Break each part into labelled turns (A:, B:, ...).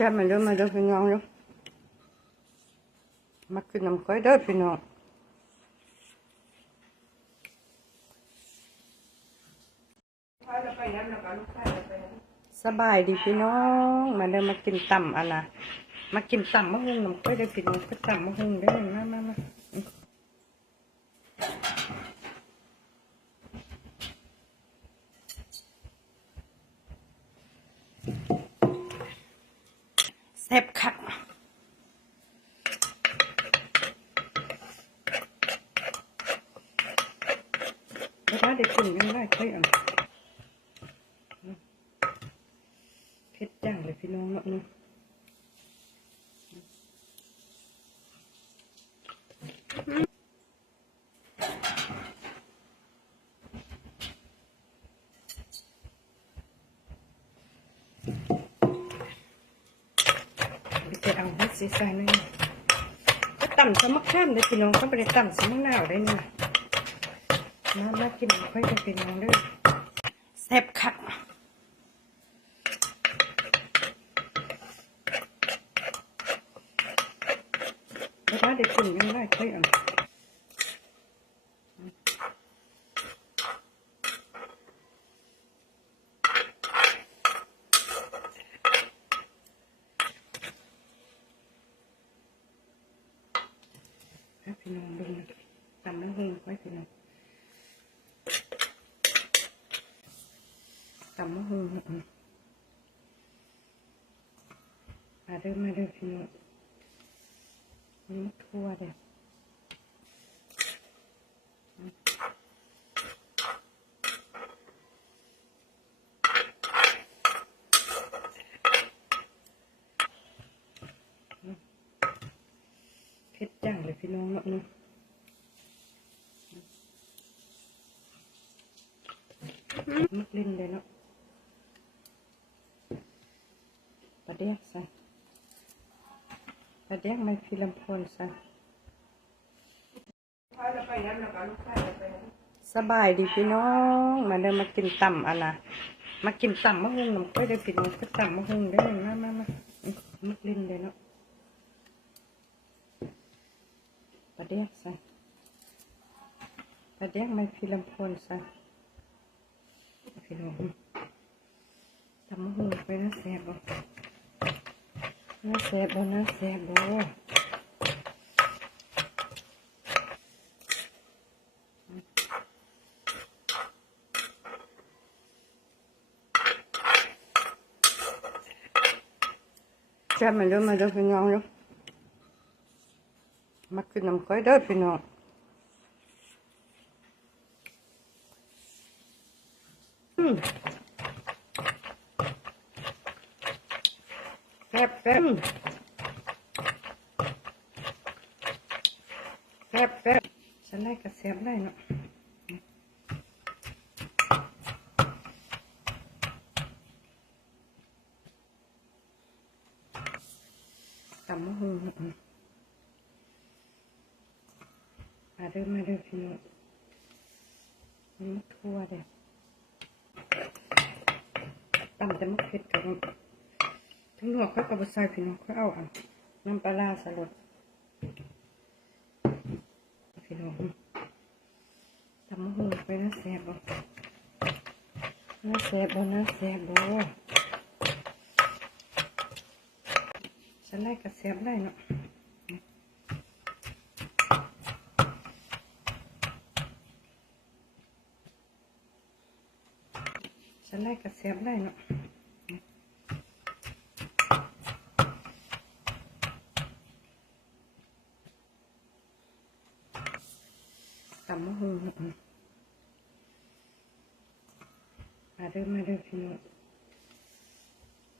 A: แซ่บมาเด้อมาเด้อพี่น้องเด้อมากินน้ำก้อยเด้อพี่น้องสบายดีพี่น้อง มาเดินมากินต่ำอันนะมากินต่ำมะฮุงน้ำก้อยเด้อพี่น้องก็ต่ำมะฮุงเด้อมามา แซ่บคักแล้วเด็กกินกันได้ค่อยเอะเผ็ดจังเลยพี่น้องเนาะเนาะ ไป เอาเฮ็ดสีใส่หน่อยก็ต่ำสมักข้ามเลยพี่น้องก็ไปได้ต่ำสมักหนาวได้นี่มามากินค่อยจะพี่น้องด้วยแซ่บคักแล้วก็เด็กกินยังได้ค่อยอะ พี่น้องดูนะต่ำน้ำเฮงไว้พี่น้องตำน้ำเฮงอืมาเด้อมาเด้อพี่น้องนี่ทั่วเด้อ เผ็ดจังเลย พี่น้องเนาะเนาะมักลิ้นเลยเนาะปลาเดี๋ยกใส่ปลาเดี๋ยกไม่พี่ลำพนใส่สบายดีพี่น้อง มาเดินมากินต่ำอันนะมากินต่ำมะฮุงน้ำก้อยได้พี่น้องก็ต่ำมะฮุงได้อมามามามักลิ้นเลยเนาะ ปลาเดียกใส่ปลาเดียกไม่พี่ลำพนใส่พี่น้องทำมะฮุงไปนะแซ่บบ่นะแซ่บบ่นะแซ่บบ่แซ่บมาเด้อมาเด้อพี่น้องเด้อมากินน้ำก้อยเด้อพี่น้องอืมแซ่บแซ่บแซ่บแซ่บฉันได้กระแซ่บได้เนาะตำมะฮุงอื มาเด้อมาเด้อพี่น้องนี่ทั่วเด้อตำจะมะเขือกับทั้งหมดเขากับบใส่พี่น้องเขาเอาอะน้ำปลาสลดพี่น้องตำมะฮุงไปนะแซ่บบ่นะแซ่บบ่นะแซ่บบ่ฉันได้กระแซ่บได้เนาะ ฉันได้กระเสียบได้เนาะตำมะฮุงมาเด้อมมาเด้อพี่น้อง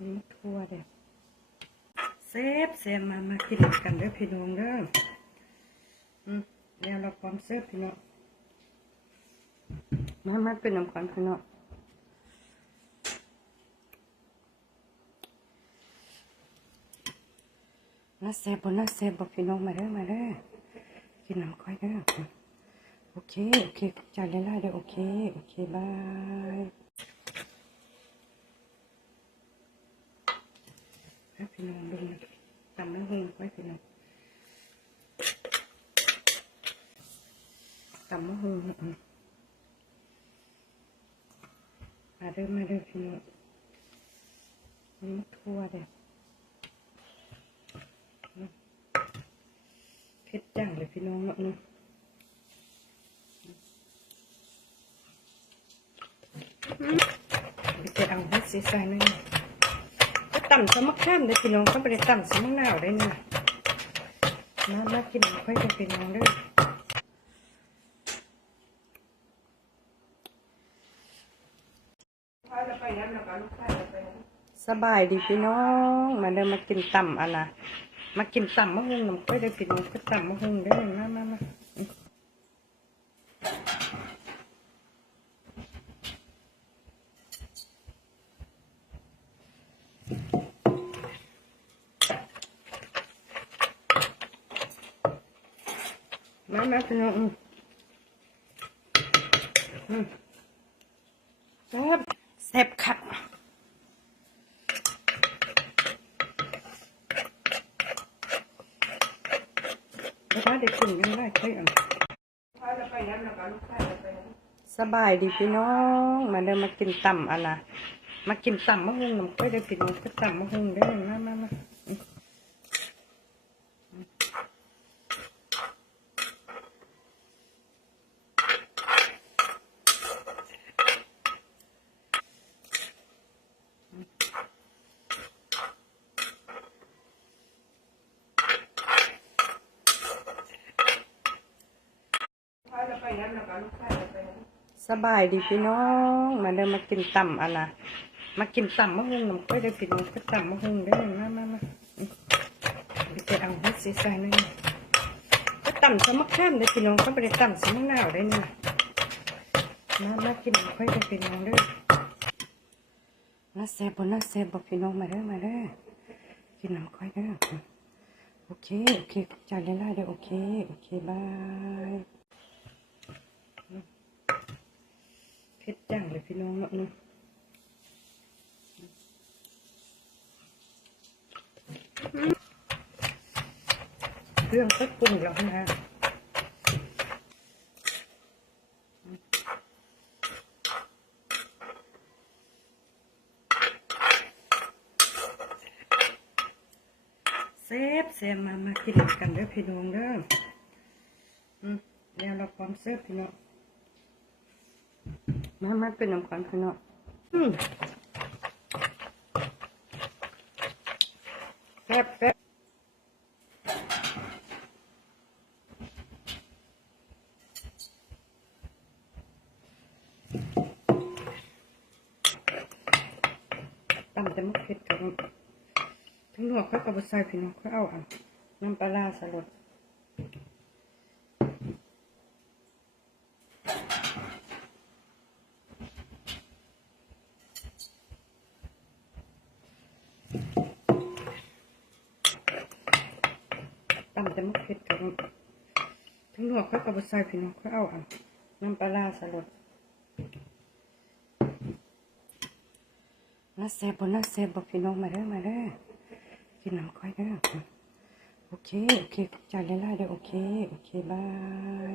A: นี่ทั่วเด้อเซฟเซฟมามากินกันเด้อพี่น้องเด้ออืมเดี๋ยวเราพร้อมเสิร์ฟพี่น้องมามาเป็นน้ำกันพี่น้อง น่าแซ่บบ่น่าแซ่บบพี่น้องมาเด้อมาเด้อกินน้ำก้อยเด้อโอเค โอเคจ่ายเล่นๆเด้อโอเค โอเคบายพี่น้องดูนะตำมะฮุงไว้พี่น้องตำมะฮุงอืมาเด้อมาเด้อพี่น้องนี่ทั่วเด้อ เผ็ดจังเลยพี่น้องเนาะเนาะไปจะเอาให้สีใสหน่อยก็ต่ำสมักข้ามเลยพี่น้องก็ไปได้ต่ำสมักหนาวได้นี่มามากินค่อยจะพี่น้องเด้วยสบายดีพี่น้อง มาเดินมากินต่ำอะนะ มากินต่ำมะฮุงน้ำค่อยได้พี่น้องก็ต่ำมะฮุงได้มามามามามาพี่น้องอืมอืมแซ่บแซ่บคักแล้วถ้าได้กินยังไงค่อยเอะ สบายดีพี่น้อง มาเดินมากินต่ำอะนะมากินต่ำมะฮุงน้ำก้อยได้พี่น้องก็ต่ำมะฮุงได้มามามา สบายดีพี่น้อง มาเดินมากินต่ำอะนะมากินต่ำมะฮุงน้ำค่อยได้พี่น้องก็ต่ำมะฮุงได้มามามาไปจะเอาให้สีใสหน่อยก็ต่ำสมักข้ามเลยพี่น้องก็ไปได้ต่ำสมักหนาวได้นี่มามากินค่อยได้พี่น้องด้วยน่าแซ่บบน่าแซ่บบพี่น้องมาเด้อมาเด้อกินน้ำค่อยเด้อโอเคโอเคขอบใจหลายๆเด้อโอเคโอเคบาย เผ็ดจัง เลยพี่น้องเนาะเนาะเครื่องก็ปรุงแล้วนะเซฟเซฟมามากินกันเด้อพี่น้องเด้ออืมแล้วเราพร้อมเสิร์ฟพี่น้อง มามาเป็นน้ำกันพี่น้องอืมแซ่บแซ่บตำจะมักเผ็ดกับทั้งหัวค่อยกับบใส่พี่น้องค่อยเอาอันน้ำปลาร้าสลด ตำจะมักเผ็ดกับทั้งหัวค่อยกับบใส่พี่น้องค่อยเอาอันน้ำปลาสลดน่าแซ่บบน่าแซ่บบอกพี่น้องมาเด้อมาเด้อกินน้ำค่อยเด้อโอเค โอเคขอบใจหลยเด้อโอเค โอเคบาย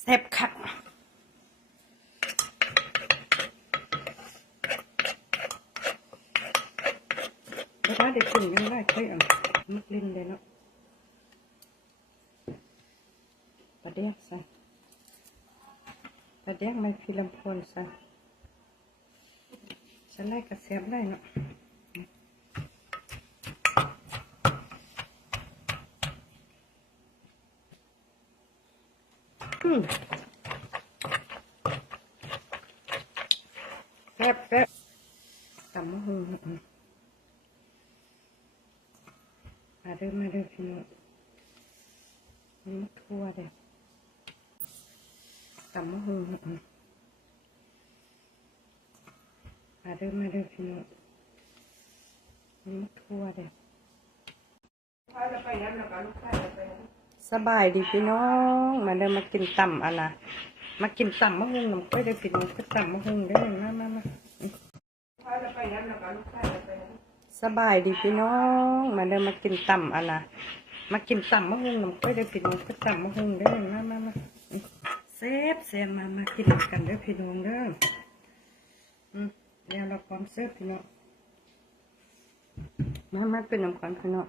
A: แซ่บคักแล้วถ้าได้กินยังได้ค่อะมักลิ้นเลยเนาะ ปลาแดกใส่ปลาแดกไม่พิลำพนใส่ฉันไล่กระเสียบได้เนาะแซ่บแซ่บตำมะฮุงอืมาเด้อมมาเด้อพี่น้องนี่ทั่วเด้อ ตำมะฮุงอืมาเด้อมาเด้อพี่น้องนี่ทั่วเด้อสบายดีพี่น้อง มาเดินมากินต่ำอะนะมากินตำมะฮุงน้ำก้อยได้พี่น้องก็ตำมะฮุงได้อมามามาสบายดีพี่น้องมาเดินมากินต่ำอะนะมากินตำมะฮุงน้ำก้อยเด้อพี่น้องก็ตำมะฮุงเด้อมามามา เซฟเซฟมามากินกันเด้อพี่น้องเด้อเดี๋ยวเราพร้อมเซฟพี่น้องมามาเป็นน้ำกัญพี่น้อง